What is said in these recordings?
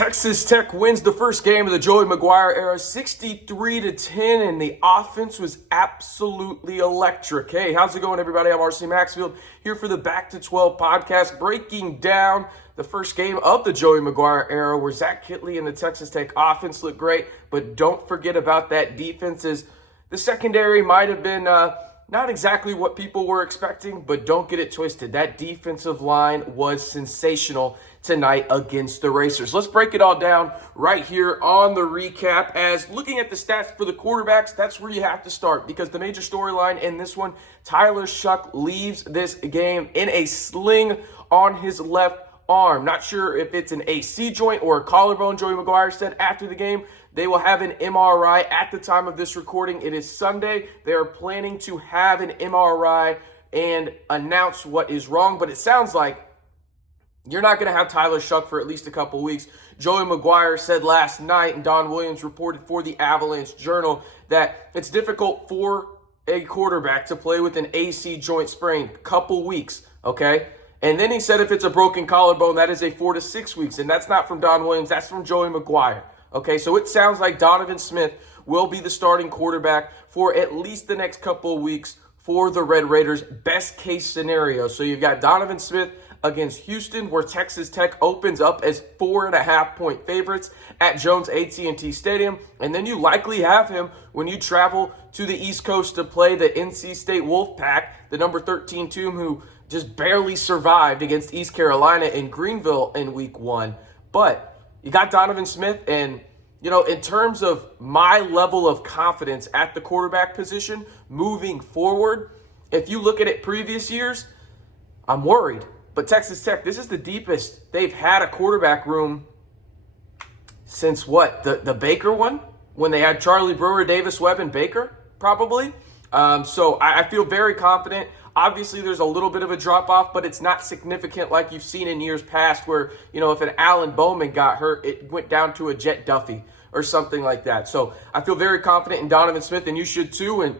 Texas Tech wins the first game of the Joey McGuire era 63-10, and the offense was absolutely electric. Hey, how's it going, everybody? I'm RC Maxfield here for the Back to 12 podcast, breaking down the first game of the Joey McGuire era where Zach Kittley and the Texas Tech offense looked great, but don't forget about that defense, as the secondary might have been not exactly what people were expecting, but don't get it twisted. That defensive line was sensational tonight against the Racers. Let's break it all down right here on the recap. As looking at the stats for the quarterbacks, that's where you have to start, because the major storyline in this one, Tyler Shough leaves this game in a sling on his left arm. Not sure if it's an AC joint or a collarbone. Joey McGuire said after the game they will have an MRI. At the time of this recording, it is Sunday. They are planning to have an MRI and announce what is wrong, but it sounds like you're not going to have Tyler Shough for at least a couple weeks. Joey McGuire said last night, and Don Williams reported for the Avalanche Journal, that it's difficult for a quarterback to play with an AC joint sprain. Couple weeks, okay? And then he said if it's a broken collarbone, that is a 4 to 6 weeks. And that's not from Don Williams. That's from Joey McGuire. Okay, so it sounds like Donovan Smith will be the starting quarterback for at least the next couple of weeks for the Red Raiders. Best case scenario. So you've got Donovan Smith against Houston, where Texas Tech opens up as 4.5-point favorites at Jones AT&T Stadium. And then you likely have him when you travel to the East Coast to play the NC State Wolfpack, the number 13 team who just barely survived against East Carolina in Greenville in week 1. But you got Donovan Smith, and, you know, in terms of my level of confidence at the quarterback position moving forward, if you look at it previous years, I'm worried. But Texas Tech, this is the deepest they've had a quarterback room since what? The Baker one? When they had Charlie Brewer, Davis Webb, and Baker, probably. So I feel very confident. Obviously, there's a little bit of a drop-off, but it's not significant like you've seen in years past where, you know, if an Alan Bowman got hurt, it went down to a Jet Duffy or something like that. So I feel very confident in Donovan Smith, and you should too, and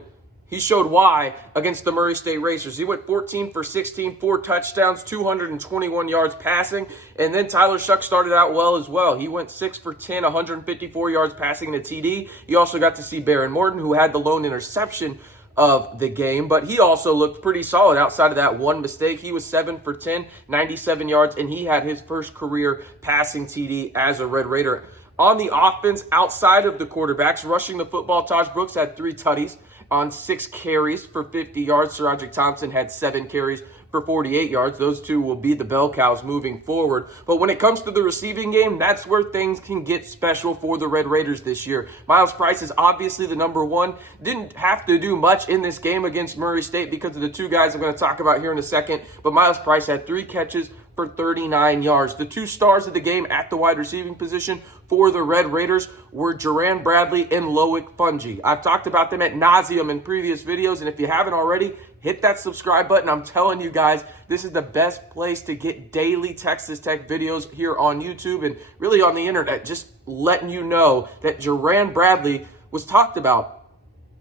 he showed why against the Murray State Racers. He went 14 for 16, 4 touchdowns, 221 yards passing, and then Tyler Shough started out well as well. He went 6 for 10, 154 yards passing and a TD. You also got to see Baron Morton, who had the lone interception of the game, but he also looked pretty solid outside of that one mistake. He was 7 for 10, 97 yards, and he had his first career passing TD as a Red Raider. On the offense, outside of the quarterbacks, rushing the football, Taj Brooks had 3 tutties on 6 carries for 50 yards. Sir Thompson had 7 carries for 48 yards. Those two will be the bell cows moving forward. But when it comes to the receiving game, that's where things can get special for the Red Raiders this year. Miles Price is obviously the number one. Didn't have to do much in this game against Murray State because of the 2 guys I'm going to talk about here in a second. But Miles Price had 3 catches for 39 yards. The 2 stars of the game at the wide receiving position for the Red Raiders were Jerend Bradley and Fouonji. I've talked about them ad nauseum in previous videos, and if you haven't already, hit that subscribe button. I'm telling you guys, this is the best place to get daily Texas Tech videos here on YouTube and really on the internet. Just letting you know that Jerend Bradley was talked about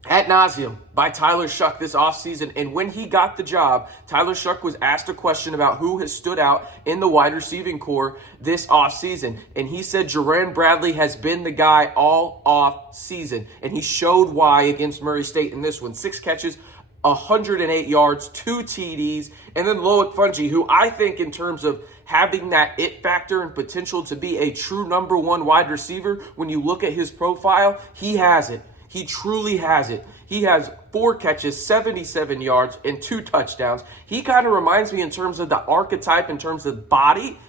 ad nauseum by Tyler Shough this offseason. And when he got the job, Tyler Shough was asked a question about who has stood out in the wide receiving core this offseason. And he said Jerend Bradley has been the guy all off season. And he showed why against Murray State in this one. 6 catches, 108 yards, 2 TDs, and then Fouonji, who I think in terms of having that it factor and potential to be a true number 1 wide receiver, when you look at his profile, he has it. He truly has it. He has 4 catches, 77 yards, and 2 touchdowns. He kind of reminds me in terms of the archetype, in terms of body.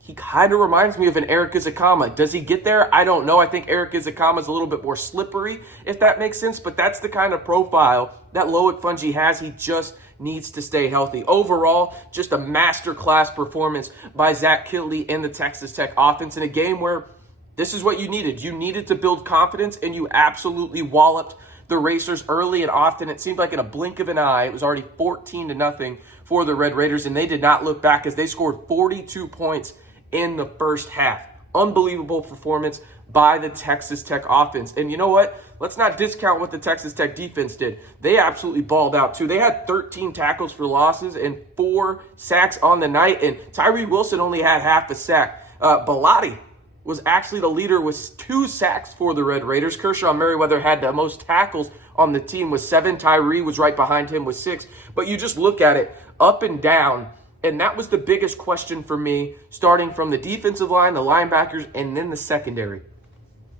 He kind of reminds me of an Eric Izakama. Does he get there? I don't know. I think Eric Izakama is a little bit more slippery, if that makes sense. But that's the kind of profile that Fouonji has. He just needs to stay healthy. Overall, just a masterclass performance by Zach Kittley and the Texas Tech offense in a game where this is what you needed. You needed to build confidence, and you absolutely walloped the Racers early and often. It seemed like in a blink of an eye, it was already 14-0 for the Red Raiders, and they did not look back as they scored 42 points in the first half. Unbelievable performance by the Texas Tech offense. And you know what? Let's not discount what the Texas Tech defense did. They absolutely balled out too. They had 13 tackles for losses and 4 sacks on the night, and Tyree Wilson only had half a sack. Bellotti was actually the leader with 2 sacks for the Red Raiders. Kershaw Merriweather had the most tackles on the team with 7. Tyree was right behind him with 6. But you just look at it up and down, and that was the biggest question for me, starting from the defensive line, the linebackers, and then the secondary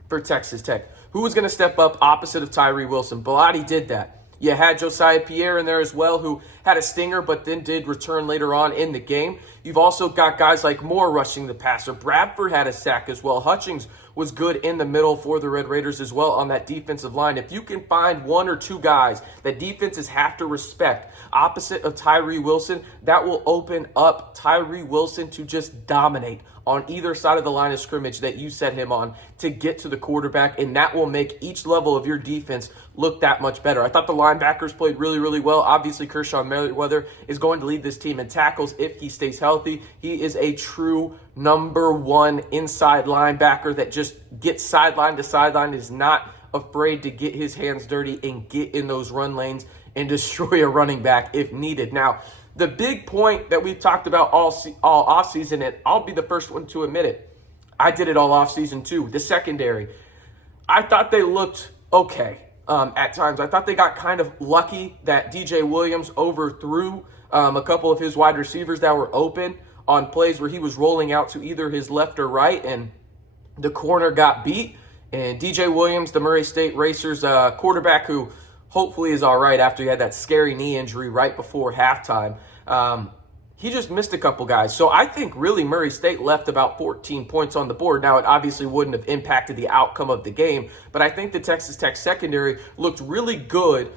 for Texas Tech. Who was going to step up opposite of Tyree Wilson? Bellotti did that. You had Josiah Pierre in there as well, who had a stinger, but then did return later on in the game. You've also got guys like Moore rushing the passer. Bradford had a sack as well. Hutchings was good in the middle for the Red Raiders as well on that defensive line. If you can find 1 or 2 guys that defenses have to respect opposite of Tyree Wilson, that will open up Tyree Wilson to just dominate on either side of the line of scrimmage that you set him on to get to the quarterback, and that will make each level of your defense look that much better. I thought the linebackers played really, really well. Obviously, Kershaw Merriweather is going to lead this team in tackles if he stays healthy. He is a true number 1 inside linebacker that just gets sideline to sideline, is not afraid to get his hands dirty and get in those run lanes and destroy a running back if needed. Now, the big point that we've talked about all offseason, and I'll be the first one to admit it, I did it all offseason too, the secondary. I thought they looked okay at times. I thought they got kind of lucky that DJ Williams overthrew a couple of his wide receivers that were open on plays where he was rolling out to either his left or right, and the corner got beat. And DJ Williams, the Murray State Racers quarterback, who hopefully is all right after he had that scary knee injury right before halftime, he just missed a couple guys. So I think really Murray State left about 14 points on the board. Now, it obviously wouldn't have impacted the outcome of the game, but I think the Texas Tech secondary looked really good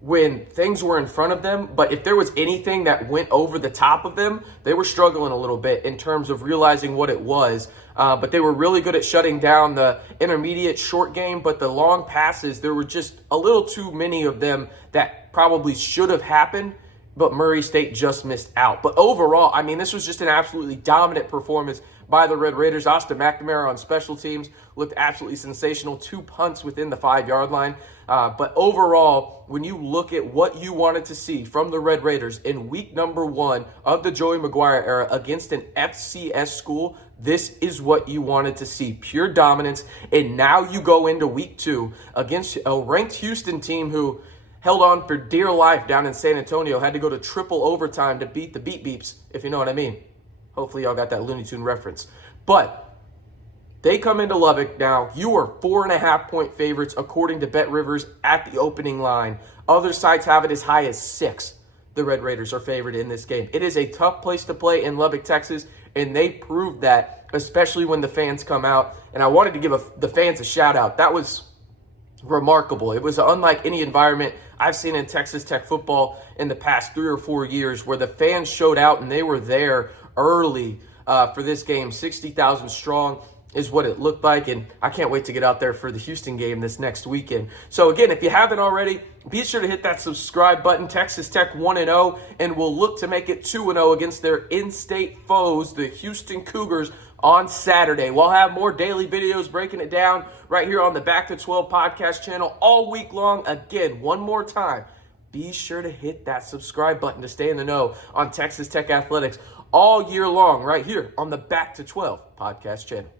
when things were in front of them. But if there was anything that went over the top of them, they were struggling a little bit in terms of realizing what it was. But they were really good at shutting down the intermediate short game. But the long passes, there were just a little too many of them that probably should have happened, but Murray State just missed out. But overall, I mean, this was just an absolutely dominant performance by the Red Raiders. Austin McNamara on special teams looked absolutely sensational. 2 punts within the 5-yard line. But overall, when you look at what you wanted to see from the Red Raiders in week number 1 of the Joey McGuire era against an FCS school, this is what you wanted to see. Pure dominance. And now you go into week 2 against a ranked Houston team who held on for dear life down in San Antonio, had to go to triple overtime to beat the Beat Beeps, if you know what I mean. Hopefully y'all got that Looney Tune reference. But they come into Lubbock now. You are 4.5-point favorites according to Bet Rivers at the opening line. Other sites have it as high as 6. The Red Raiders are favored in this game. It is a tough place to play in Lubbock, Texas, and they proved that, especially when the fans come out. And I wanted to give the fans a shout out. That was remarkable. It was unlike any environment I've seen in Texas Tech football in the past 3 or 4 years, where the fans showed out and they were there early for this game. 60,000 strong is what it looked like, and I can't wait to get out there for the Houston game this next weekend. So again, if you haven't already, be sure to hit that subscribe button. Texas Tech 1-0, and we'll look to make it 2-0 against their in-state foes, the Houston Cougars, on Saturday. We'll have more daily videos breaking it down right here on the Back to 12 podcast channel all week long. Again, one more time, be sure to hit that subscribe button to stay in the know on Texas Tech athletics all year long right here on the Back to 12 podcast channel.